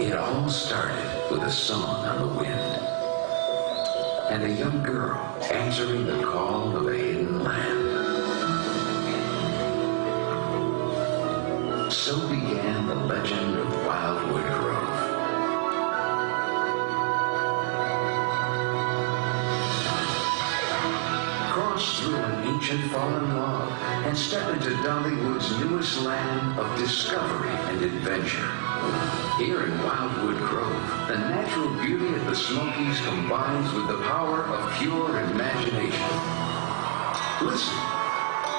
It all started with a song on the wind and a young girl answering the call of a hidden land. So began the legend of Wildwood Grove. Cross through an ancient fallen log and step into Dollywood's newest land of discovery and adventure. Here in Wildwood Grove, the natural beauty of the Smokies combines with the power of pure imagination. Listen,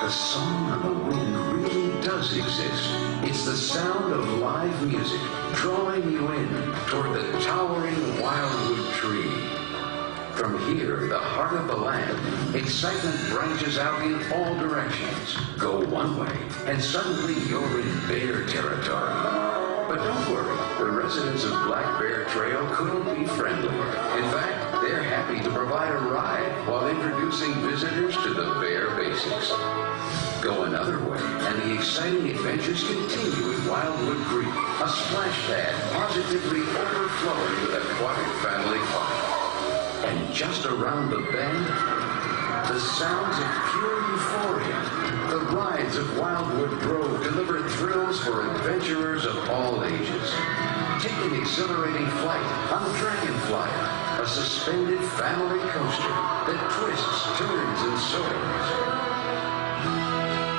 the song on the wind really does exist. It's the sound of live music drawing you in toward the towering Wildwood tree. From here, the heart of the land, excitement branches out in all directions. Go one way, and suddenly you're in bear territory. But don't worry, the residents of Black Bear Trail couldn't be friendlier. In fact, they're happy to provide a ride while introducing visitors to the bear basics. Go another way, and the exciting adventures continue in Wildwood Creek, a splash pad positively overflowing with aquatic family fun. And just around the bend, the sounds of pure euphoria. The rides of Wildwood Grove deliver thrills for adventurers of all ages. Take an exhilarating flight on Dragonflyer, a suspended family coaster that twists, turns, and soars.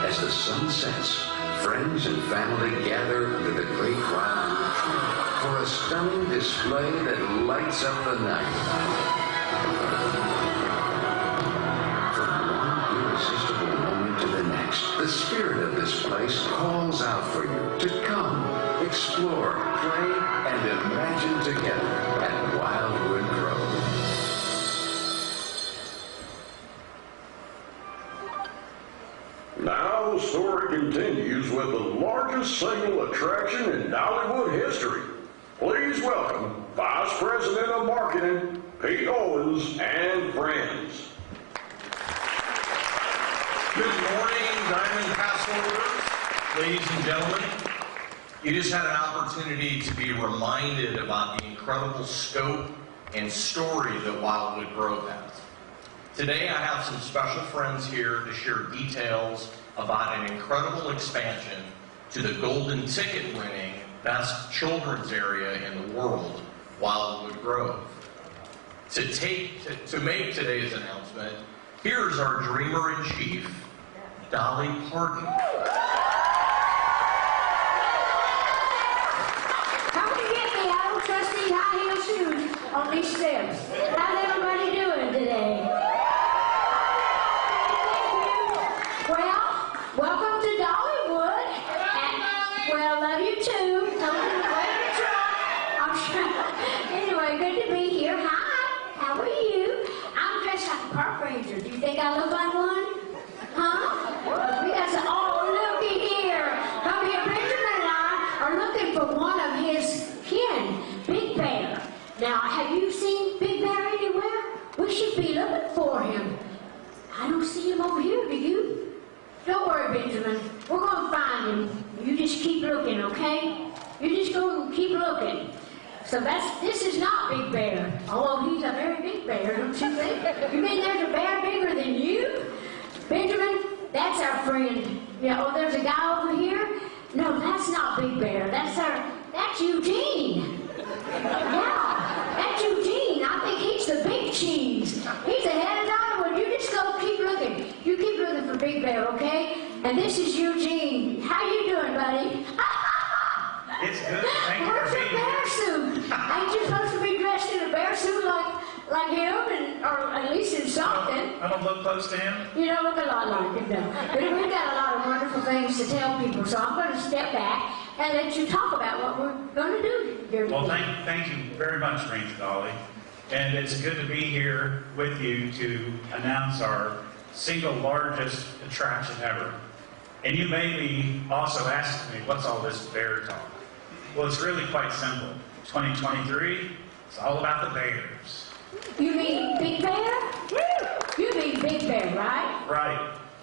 As the sun sets, friends and family gather under the great Wildwood tree for a stunning display that lights up the night. The spirit of this place calls out for you to come, explore, play, and imagine together at Wildwood Grove. Now the story continues with the largest single attraction in Dollywood history. Please welcome Vice President of Marketing, Pete Owens and friends. Good morning, Diamond Pass holders, ladies and gentlemen. You just had an opportunity to be reminded about the incredible scope and story that Wildwood Grove has. Today I have some special friends here to share details about an incredible expansion to the golden ticket winning best children's area in the world, Wildwood Grove. To make today's announcement, here's our dreamer-in-chief, Dolly Parton. Come to get me. I don't trust these high heel shoes on these steps. How's everybody doing today? Well, welcome to Dollywood. Well, love you too. Come to the way to try. I'm sure. Anyway, good to be here. Hi. How are you? I'm dressed like a park ranger. Do you think I look like one? Huh? We got some, oh, looky here. Come here, Benjamin and I are looking for one of his kin, Big Bear. Now, have you seen Big Bear anywhere? We should be looking for him. I don't see him over here, do you? Don't worry, Benjamin. We're going to find him. You just keep looking, okay? You just go and keep looking. So this is not Big Bear. Although he's a very big bear, don't you think? You mean there's a bear bigger than you? Benjamin, that's our friend. Yeah, oh, there's a guy over here. No, that's not Big Bear. That's Eugene. Yeah, that's Eugene. I think he's the big cheese. He's the head of Dollywood. You just go keep looking. You keep looking for Big Bear, okay? And this is Eugene. How you doing, buddy? It's good. Thank you Where's for your being bear here. suit? Ain't you supposed to be dressed in a bear suit like him, or at least in something? I don't look close to him. You don't look a lot like him, no. But we've got a lot of wonderful things to tell people, so I'm going to step back and let you talk about what we're going to do here today. Well, thank you very much, Ranger Dolly. And it's good to be here with you to announce our single largest attraction ever. And you may be also asking me, what's all this bear talk? Well, it's really quite simple. 2023, it's all about the bears. You mean Big Bear? You mean Big Bear, right? Right.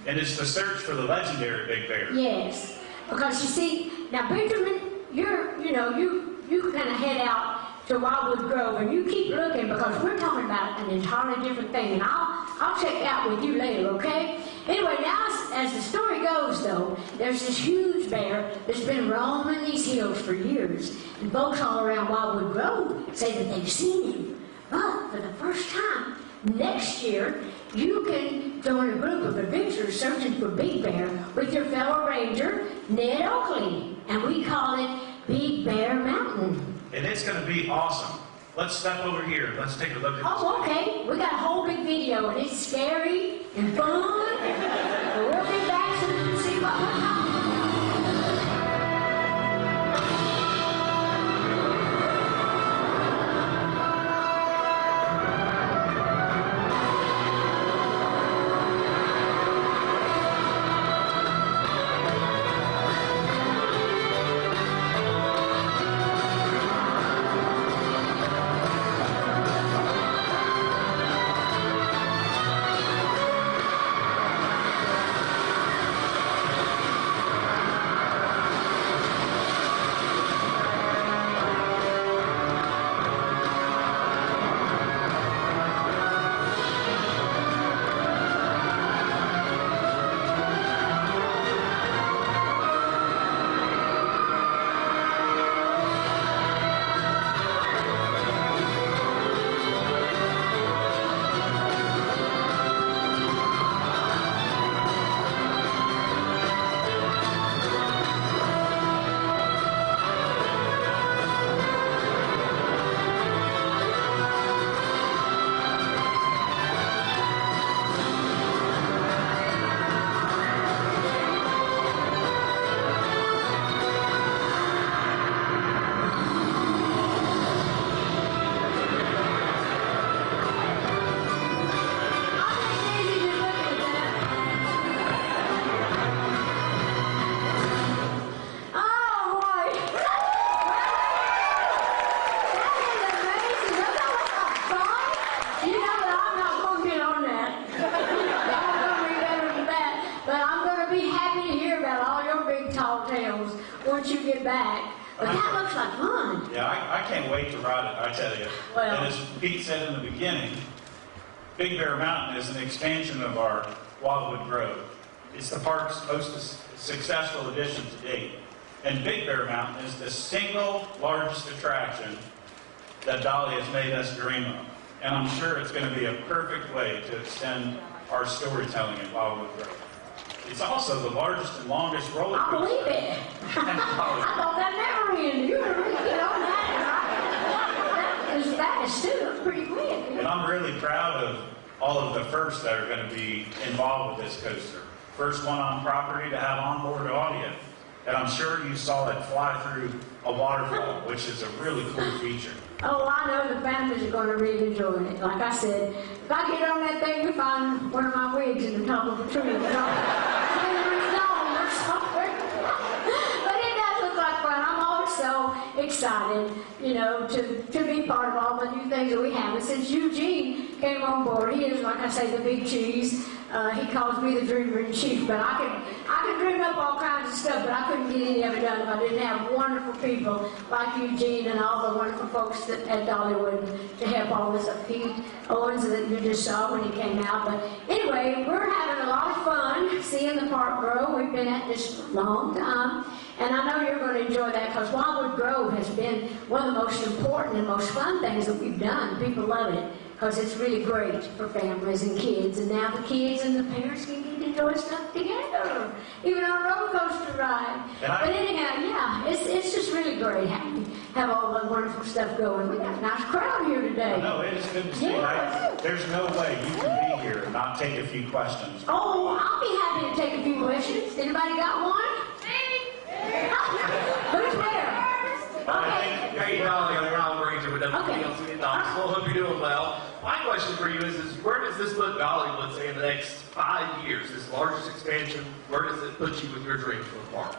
And it's the search for the legendary Big Bear. Yes. Because you see, now Benjamin, you we're going to head out to Wildwood Grove, and you keep looking because we're talking about an entirely different thing, and I'll check out with you later, okay? Anyway, now as the story goes, though, there's this huge bear that's been roaming these hills for years, and folks all around Wildwood Grove say that they've seen him. But for the first time, next year, you can join a group of adventurers searching for Big Bear with your fellow ranger, Ned Oakley, and we call it Big Bear Mountain. And it's going to be awesome. Let's step over here. Let's take a look at this. Oh, okay. We got a whole big video, and it's scary and fun. But we'll be back so you can see what we're talking about. Once you get back. But that looks like fun. Yeah, I can't wait to ride it, I tell you. Well, and as Pete said in the beginning, Big Bear Mountain is an expansion of our Wildwood Grove. It's the park's most successful addition to date. And Big Bear Mountain is the single largest attraction that Dolly has made us dream of. And I'm sure it's going to be a perfect way to extend our storytelling in Wildwood Grove. It's also the largest and longest roller coaster. I believe it. I thought that never ended. You were really good on that. That is still pretty quick. And I'm really proud of all of the firsts that are going to be involved with this coaster. First one on property to have onboard audio. And I'm sure you saw it fly through a waterfall, which is a really cool feature. Oh, I know the families are going to really enjoy it. Like I said, if I get on that thing, you find one of my wigs in the top of a tree. But it does look like fun. I'm always so excited, you know, to be part of all the new things that we have. And since Eugene came on board, he is, like I say, the big cheese. He calls me the dreamer in chief, but I could dream up all kinds of stuff, but I couldn't get any of it done if I didn't have wonderful people like Eugene and all the wonderful folks at Dollywood to help all this up. Pete Owens that you just saw when he came out. But anyway, we're having a lot of fun seeing the park grow. We've been at this for a long time, and I know you're going to enjoy that because Wildwood Grove has been one of the most important and most fun things that we've done. People love it because it's really great for families and kids, and now the kids and the parents can get to enjoy stuff together, even on a roller coaster ride. But anyhow, yeah, it's just really great having have all the wonderful stuff going. We got a nice crowd here today. No, it is good to see. Yeah. There's no way you can be here and not take a few questions. Oh, I'll be happy to take a few questions. Anybody got one? Who's there? Okay. Hey, Dolly, I'm Ronald Ranger with WPLC Knoxville. Hope you're doing well. My question for you is where does this put Dollywood, say, in the next 5 years? This largest expansion, where does it put you with your dreams for the park?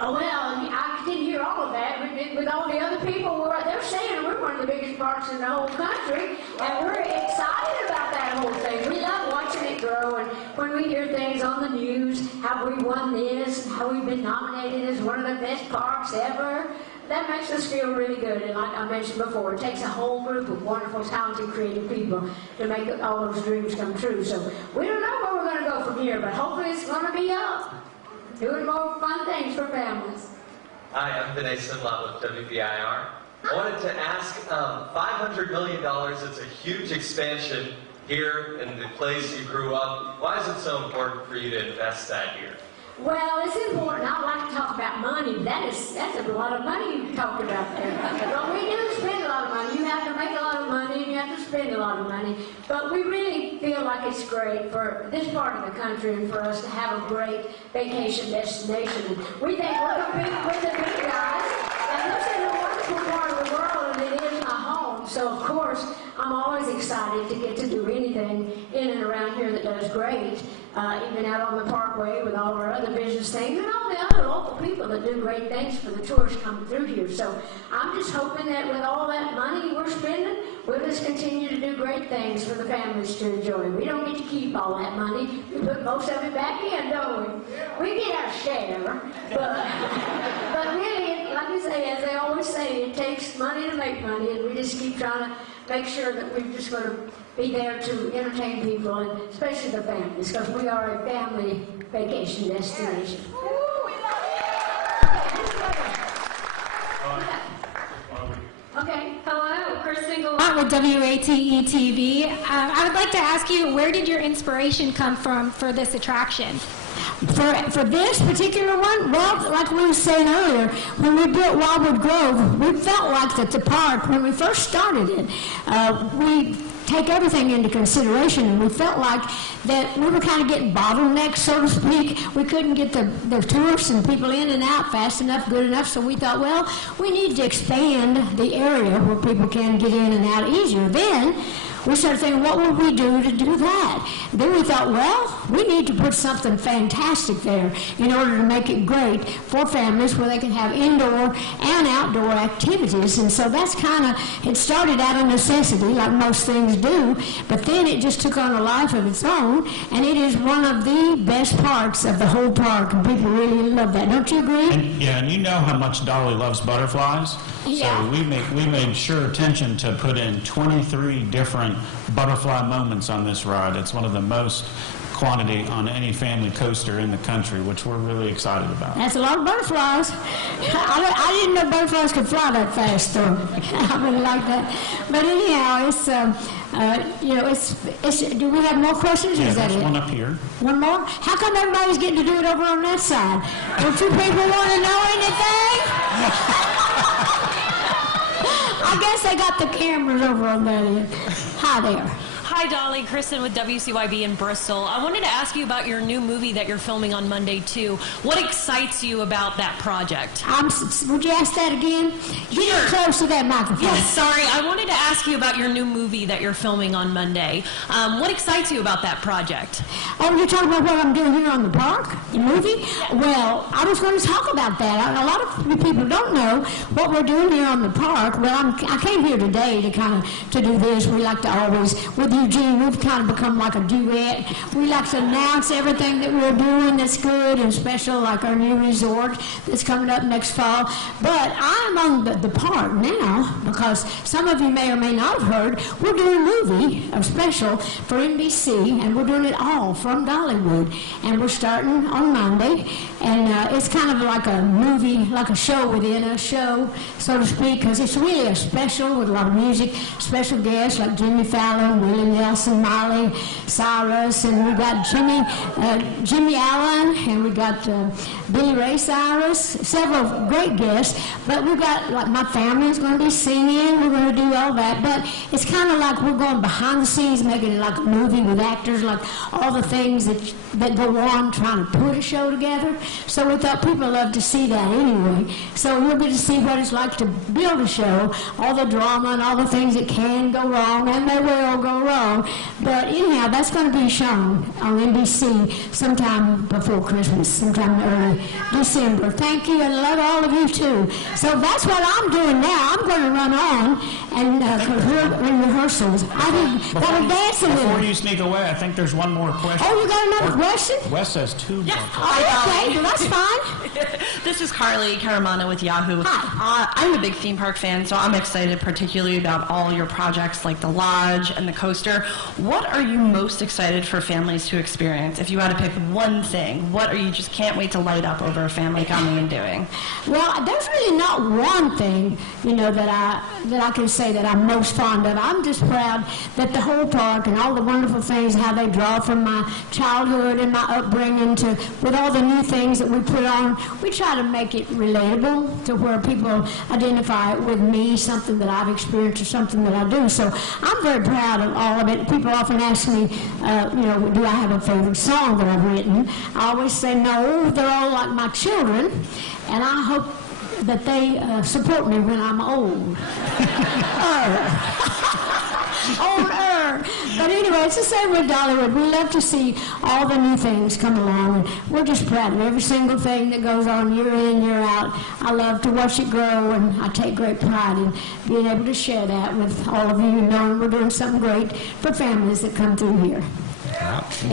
Oh, well, I didn't hear all of that. With all the other people, they're saying we're one of the biggest parks in the whole country, and we're excited about that whole thing. We love watching it grow, and when we hear things on the news, how we won this, and how we've been nominated as one of the best parks ever, that makes us feel really good. And like I mentioned before, it takes a whole group of wonderful, talented, creative people to make all those dreams come true. So we don't know where we're going to go from here, but hopefully it's going to be up, doing more fun things for families. Hi, I'm Vinay Simla with WBIR. I wanted to ask, $500 million, it's a huge expansion here in the place you grew up. Why is it so important for you to invest that here? Well, it's important. I like to talk about money. That's a lot of money you talked about there. But we do spend a lot of money. You have to make a lot of money, and you have to spend a lot of money. But we really feel like it's great for this part of the country and for us to have a great vacation destination. And we think we're competing with the big guys, and this is a wonderful part of the world, and it is my home. So, of course, I'm always excited to get to do anything in and around here that does great, even out on the Parkway with all our other business things and all the other local people that do great things for the tourists coming through here. So I'm just hoping that with all that money we're spending, we'll just continue to do great things for the families to enjoy. We don't get to keep all that money. We put most of it back in, don't we? We get our share, but really, like I say, as they always say, it takes money to make money, and we just keep trying to make sure that we're just going to be there to entertain people, and especially the families, because we are a family vacation destination. Okay. Hello, Kristen Gallant with WATE TV. I would like to ask you, where did your inspiration come from for this attraction? For this particular one, well, like we were saying earlier, when we built Wildwood Grove, we felt like that the park, when we first started it, we take everything into consideration, and we felt like that we were kind of getting bottlenecked, so to speak. We couldn't get the tourists and people in and out fast enough, good enough, so we thought, well, we need to expand the area where people can get in and out easier. Then we started thinking, what would we do to do that? Then we thought, well, we need to put something fantastic there in order to make it great for families where they can have indoor and outdoor activities. And so that's kind of, it started out of necessity, like most things do, but then it just took on a life of its own, and it is one of the best parts of the whole park, and people really love that. Don't you agree? And you know how much Dolly loves butterflies? Yeah. So we made sure attention to put in 23 different butterfly moments on this ride. It's one of the most quantity on any family coaster in the country, which we're really excited about. That's a lot of butterflies. I didn't know butterflies could fly that fast, though. I really like that. But anyhow, it's do we have more questions? Yeah, is that there's it? one up here. One more? How come everybody's getting to do it over on that side? Don't you people want to know anything? I guess they got the cameras over on that end. Hi there. Hi, Dolly. Kristen with WCYB in Bristol. I wanted to ask you about your new movie that you're filming on Monday, too. What excites you about that project? Would you ask that again? Get close to that microphone. Yes, sorry. I wanted to ask you about your new movie that you're filming on Monday. What excites you about that project? Oh, you're talking about what I'm doing here on the park? The movie? Yeah. Well, I was going to talk about that. A lot of people don't know what we're doing here on the park. Well, I came here today to do this. We like to always, with Eugene, we've kind of become like a duet. We like to announce everything that we're doing that's good and special, like our new resort that's coming up next fall. But I'm on the park now because some of you may or may not have heard, we're doing a movie, a special for NBC, and we're doing it all from Dollywood. And we're starting on Monday, and it's kind of like a movie, like a show within a show, so to speak, because it's really a special with a lot of music, special guests like Jimmy Fallon, Willie Nelson, Miley Cyrus, and we got Jimmy Allen, and we got Billy Ray Cyrus, several great guests. But we've got, like, my family's going to be singing, we're going to do all that. But it's kind of like we're going behind the scenes, making it like a movie with actors, like all the things that go on trying to put a show together. So we thought people love to see that anyway. So we'll get to see what it's like to build a show, all the drama and all the things that can go wrong, and they will go wrong. song. But anyhow, that's going to be shown on NBC sometime before Christmas, sometime in early December. Thank you, and I love all of you too. So that's what I'm doing now. I'm going to run on, and because we're in rehearsals. Before you sneak away, I think there's one more question. Oh, you got another question? Wes has two more questions. Oh, okay, well, that's fine. This is Carly Caramano with Yahoo. Hi. I'm a big theme park fan, so I'm excited particularly about all your projects like the Lodge and the coaster. What are you most excited for families to experience? If you had to pick one thing, what are you just can't wait to light up over a family coming and doing? Well, there's really not one thing, that I can say that I'm most fond of. I'm just proud that the whole park and all the wonderful things, how they draw from my childhood and my upbringing with all the new things that we put on, we try to make it relatable to where people identify with me, something that I've experienced or something that I do. So I'm very proud of all of it. People often ask me, do I have a favorite song that I've written? I always say no, they're all like my children, and I hope that they support me when I'm old. Older. But anyway, it's the same with Dollywood. We love to see all the new things come along, and we're just proud of every single thing that goes on year in, year out. I love to watch it grow, and I take great pride in being able to share that with all of you, knowing we're doing something great for families that come through here.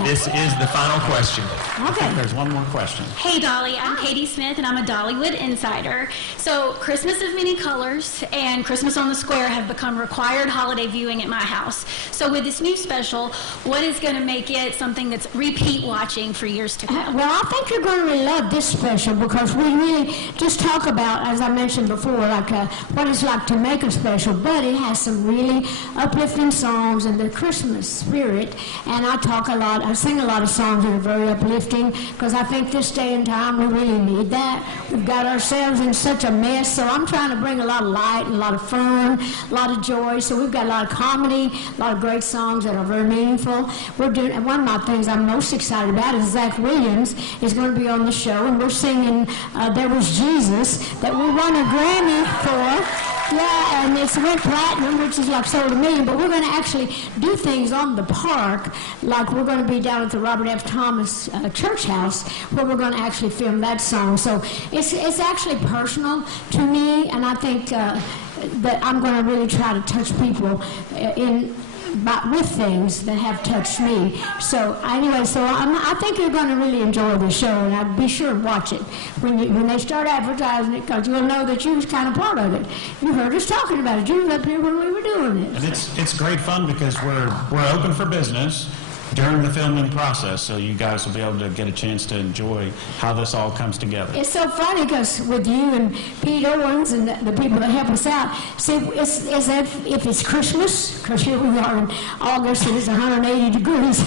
This is the final question. Okay. There's one more question. Hey Dolly, I'm Katie Smith and I'm a Dollywood insider. So Christmas of Many Colors and Christmas on the Square have become required holiday viewing at my house. So with this new special, what is going to make it something that's repeat watching for years to come? Well, I think you're going to really love this special because we really just talk about, as I mentioned before, like what it's like to make a special, but it has some really uplifting songs and the Christmas spirit, and I sing a lot of songs that are very uplifting because I think this day and time we really need that. We've got ourselves in such a mess, so I'm trying to bring a lot of light and a lot of fun, a lot of joy. So we've got a lot of comedy, a lot of great songs that are very meaningful. And one of my things I'm most excited about is Zach Williams is going to be on the show, and we're singing There Was Jesus that we won a Grammy for. Yeah, and it's went platinum, which is like sold $1 million, but we're going to actually do things on the park, like we're going to be down at the Robert F. Thomas Church House, where we're going to actually film that song. So it's actually personal to me, and I think that I'm going to really try to touch people with things that have touched me. So anyway, I think you're going to really enjoy the show, and I'd be sure to watch it when they start advertising it, because you'll know that you was kind of part of it. You heard us talking about it. You were up here when we were doing it. And it's great fun because we're open for business during the filming process, so you guys will be able to get a chance to enjoy how this all comes together. It's so funny because with you and Pete Owens and the people that help us out, see, it's as if it's Christmas, because here we are in August and it's 180 degrees.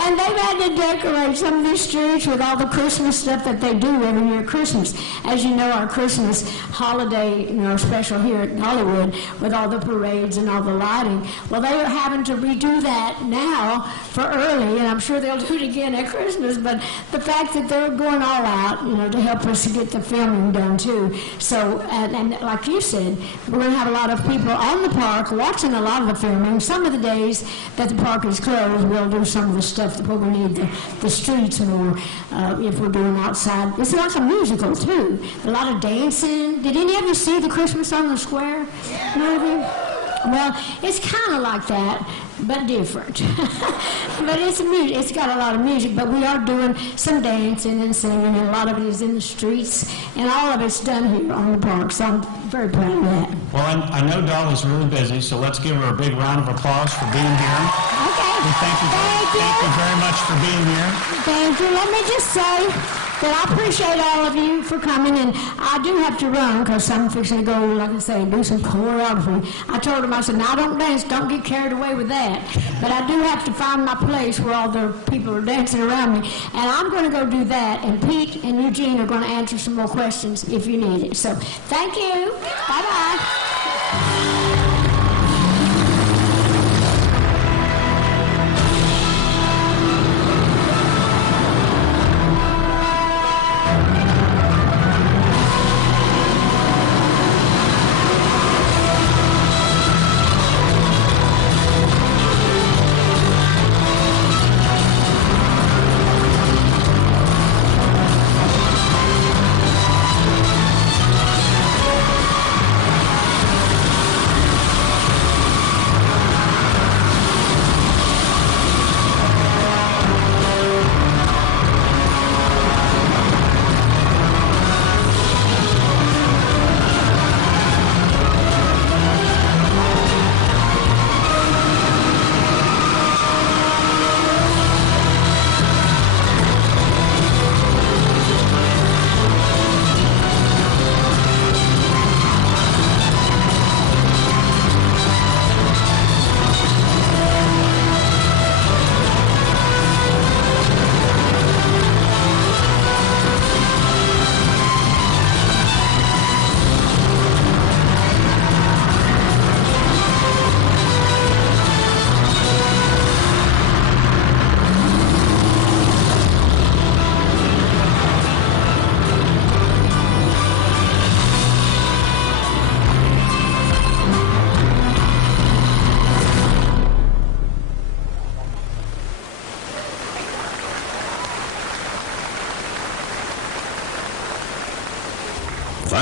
And they've had to decorate some of these streets with all the Christmas stuff that they do every year at Christmas. As you know, our Christmas holiday, special here at Dollywood with all the parades and all the lighting. Well, they are having to redo that now for early, and I'm sure they'll do it again at Christmas, but the fact that they're going all out, to help us to get the filming done too. So, and like you said, we're going to have a lot of people on the park watching a lot of the filming. Some of the days that the park is closed, we'll do some of the stuff where we need the streets more, if we're doing outside. It's like a musical too. A lot of dancing. Did any of you see the Christmas on the Square movie? Well, it's kind of like that, but different. But it's got a lot of music, but we are doing some dancing and singing, and a lot of it is in the streets, and all of it's done here on the park, so I'm very proud of that. Well, I know Dolly's really busy, so let's give her a big round of applause for being here. Okay. Thank you very much for being here. Thank you. Let me just say that I appreciate all of you for coming, and I do have to run because I'm fixing to go, like I say, do some choreography. I told them, I said, now don't dance, don't get carried away with that. But I do have to find my place where all the people are dancing around me, and I'm going to go do that, and Pete and Eugene are going to answer some more questions if you need it. So thank you. Bye-bye.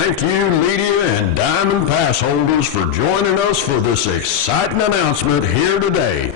Thank you, media and Diamond Pass holders, for joining us for this exciting announcement here today.